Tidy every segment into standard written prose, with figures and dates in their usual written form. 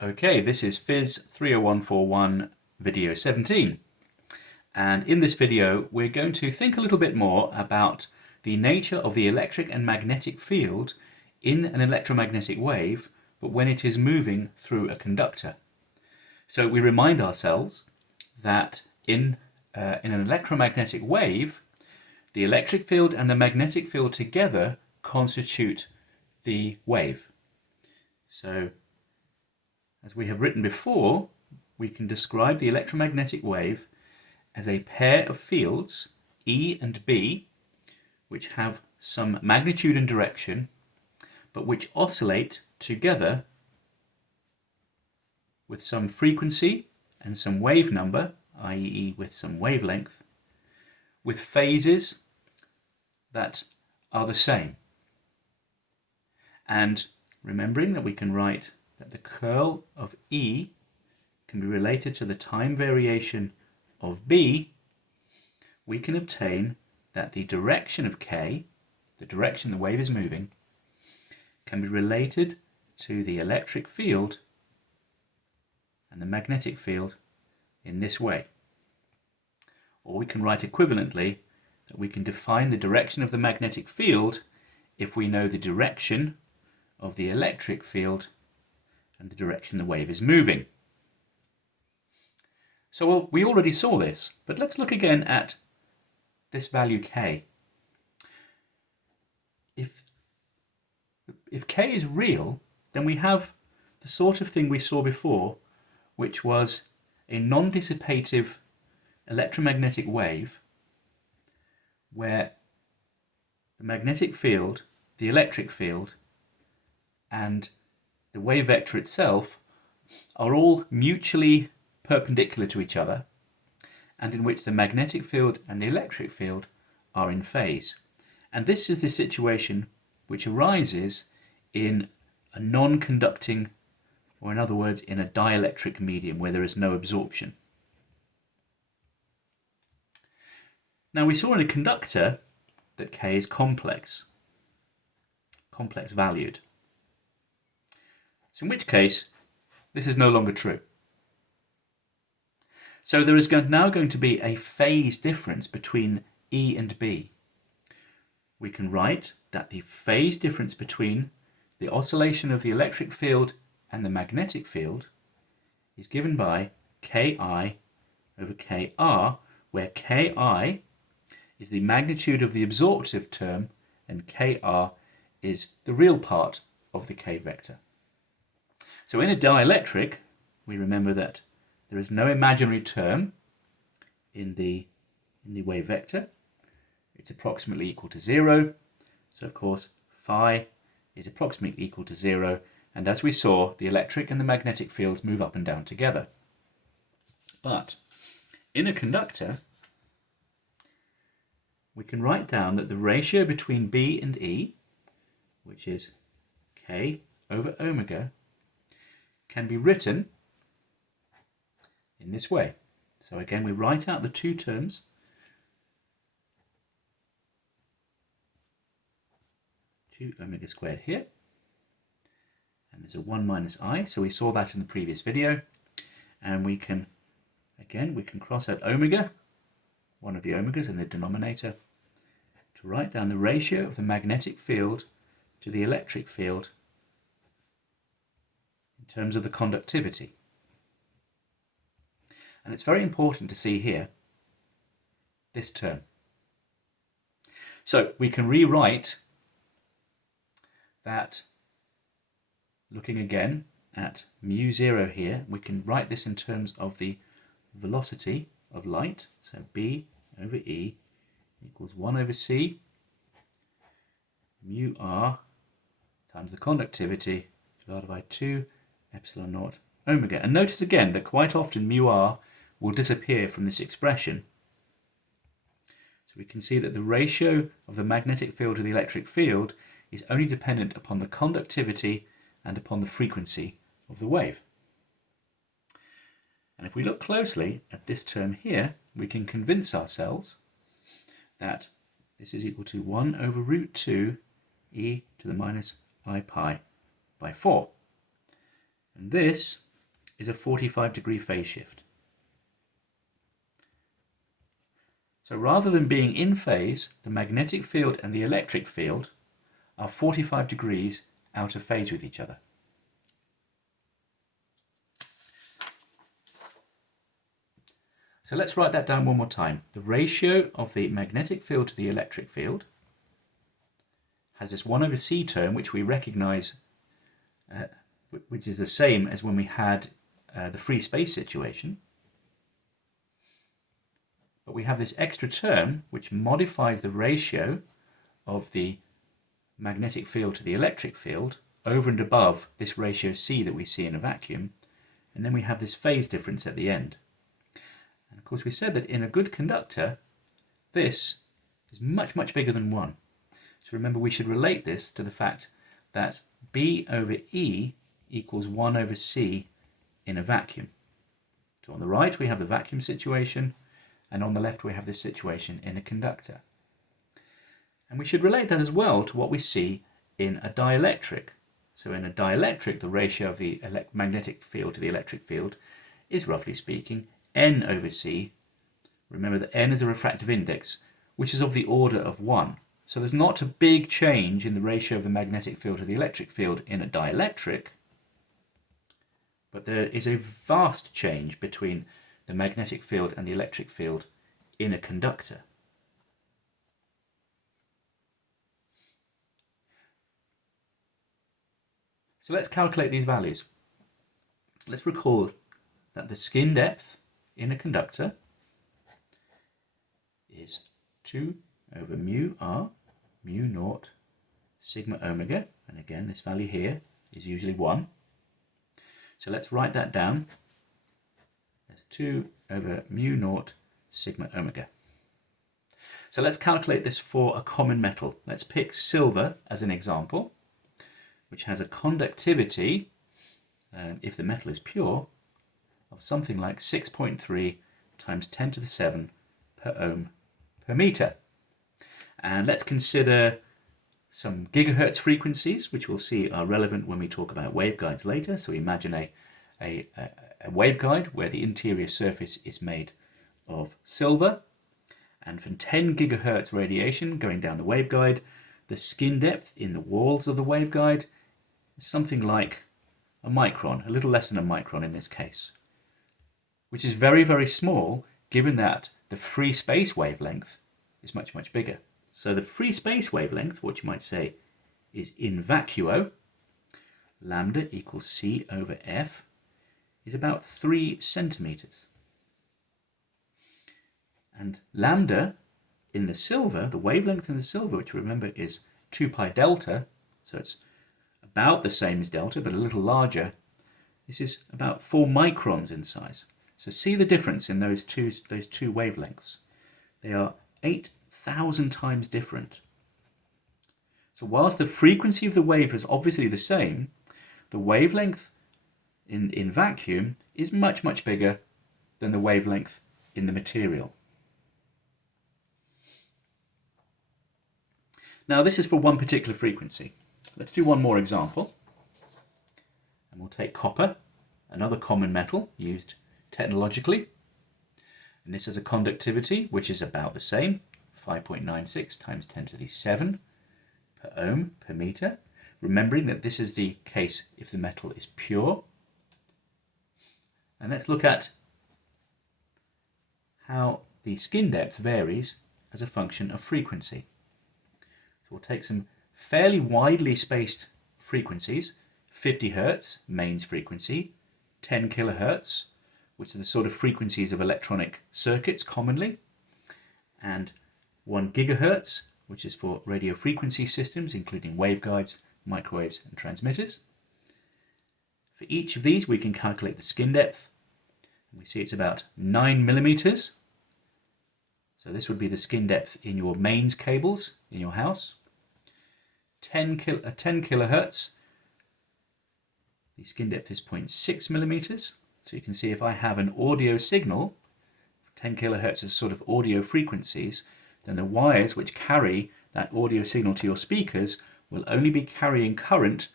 Okay, this is PHYS30141 video 17, and in this video we're going to think a little bit more about the nature of the electric and magnetic field in an electromagnetic wave, but when it is moving through a conductor. So we remind ourselves that in an electromagnetic wave, the electric field and the magnetic field together constitute the wave. So as we have written before, we can describe the electromagnetic wave as a pair of fields, E and B, which have some magnitude and direction, but which oscillate together with some frequency and some wave number, i.e. with some wavelength, with phases that are the same. And remembering that we can write that the curl of E can be related to the time variation of B, we can obtain that the direction of K, the direction the wave is moving, can be related to the electric field and the magnetic field in this way. Or we can write equivalently that we can define the direction of the magnetic field if we know the direction of the electric field and the direction the wave is moving. So we already saw this, but let's look again at this value K. If K is real, then we have the sort of thing we saw before, which was a non-dissipative electromagnetic wave where the magnetic field, the electric field, and the wave vector itself are all mutually perpendicular to each other, and in which the magnetic field and the electric field are in phase. And this is the situation which arises in a non-conducting, or in other words, in a dielectric medium where there is no absorption. Now we saw in a conductor that K is complex valued. So in which case, this is no longer true. So there is now going to be a phase difference between E and B. We can write that the phase difference between the oscillation of the electric field and the magnetic field is given by Ki over Kr, where Ki is the magnitude of the absorptive term and Kr is the real part of the K vector. So in a dielectric, we remember that there is no imaginary term in the wave vector. It's approximately equal to 0. So of course, phi is approximately equal to 0. And as we saw, the electric and the magnetic fields move up and down together. But in a conductor, we can write down that the ratio between B and E, which is K over omega, can be written in this way. So again, we write out the two terms. Two omega squared here. And there's a 1 minus I, so we saw that in the previous video. And we can cross out omega, one of the omegas in the denominator, to write down the ratio of the magnetic field to the electric field in terms of the conductivity. And it's very important to see here this term. So we can rewrite that, looking again at mu0 here, we can write this in terms of the velocity of light. So B over E equals 1 over C mu r times the conductivity divided by 2 epsilon naught omega. And notice again that quite often mu r will disappear from this expression. So we can see that the ratio of the magnetic field to the electric field is only dependent upon the conductivity and upon the frequency of the wave. And if we look closely at this term here, we can convince ourselves that this is equal to 1 over root 2 e to the minus I pi by 4. And this is a 45-degree phase shift. So rather than being in phase, the magnetic field and the electric field are 45 degrees out of phase with each other. So let's write that down one more time. The ratio of the magnetic field to the electric field has this 1 over c term, which we recognize, which is the same as when we had the free space situation. But we have this extra term which modifies the ratio of the magnetic field to the electric field over and above this ratio c that we see in a vacuum. And then we have this phase difference at the end. And of course we said that in a good conductor, this is much, much bigger than 1. So remember, we should relate this to the fact that B over E equals 1 over C in a vacuum. So on the right we have the vacuum situation, and on the left we have this situation in a conductor. And we should relate that as well to what we see in a dielectric. So in a dielectric, the ratio of the magnetic field to the electric field is, roughly speaking, N over C. Remember that N is a refractive index, which is of the order of 1. So there's not a big change in the ratio of the magnetic field to the electric field in a dielectric, but there is a vast change between the magnetic field and the electric field in a conductor. So let's calculate these values. Let's recall that the skin depth in a conductor is 2 over mu r, mu naught, sigma omega, and again this value here is usually 1. So let's write that down as 2 over mu naught, sigma omega. So let's calculate this for a common metal. Let's pick silver as an example, which has a conductivity, if the metal is pure, of something like 6.3 times 10 to the 7 per ohm per meter. And let's consider some gigahertz frequencies, which we'll see are relevant when we talk about waveguides later. So imagine a waveguide where the interior surface is made of silver, and from 10 gigahertz radiation going down the waveguide, the skin depth in the walls of the waveguide is something like a micron, a little less than a micron in this case, which is very, very small given that the free space wavelength is much, much bigger. So the free space wavelength, what you might say, is in vacuo, lambda equals c over f, is about 3 centimeters. And lambda in the silver, the wavelength in the silver, which remember is 2 pi delta, so it's about the same as delta but a little larger, this is about 4 microns in size. So see the difference in those two wavelengths. They are 8,000 times different. So whilst the frequency of the wave is obviously the same, the wavelength in vacuum is much, much bigger than the wavelength in the material. Now this is for one particular frequency. Let's do one more example. And we'll take copper, another common metal used technologically. And this has a conductivity which is about the same, 5.96 times 10 to the 7 per ohm per meter. Remembering that this is the case if the metal is pure. And let's look at how the skin depth varies as a function of frequency. So we'll take some fairly widely spaced frequencies, 50 Hertz, mains frequency, 10 kilohertz, which are the sort of frequencies of electronic circuits commonly, and 1 gigahertz, which is for radio frequency systems, including waveguides, microwaves, and transmitters. For each of these, we can calculate the skin depth. We see it's about 9 millimeters. So this would be the skin depth in your mains cables in your house. 10 kilohertz, the skin depth is 0.6 millimeters. So you can see if I have an audio signal, 10 kilohertz is sort of audio frequencies, then the wires which carry that audio signal to your speakers will only be carrying current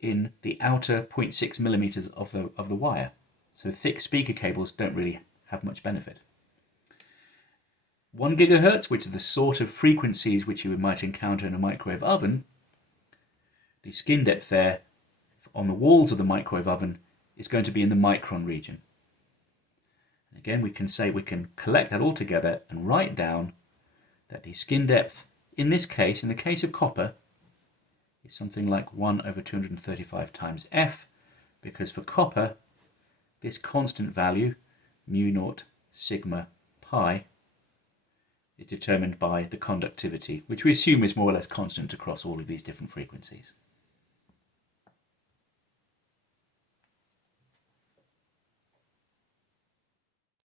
in the outer 0.6 millimeters of the wire. So thick speaker cables don't really have much benefit. 1 gigahertz, which is the sort of frequencies which you might encounter in a microwave oven, the skin depth there on the walls of the microwave oven is going to be in the micron region. Again, we can collect that all together and write down that the skin depth, in this case, in the case of copper, is something like 1/235 times F, because for copper, this constant value, mu naught sigma pi, is determined by the conductivity, which we assume is more or less constant across all of these different frequencies.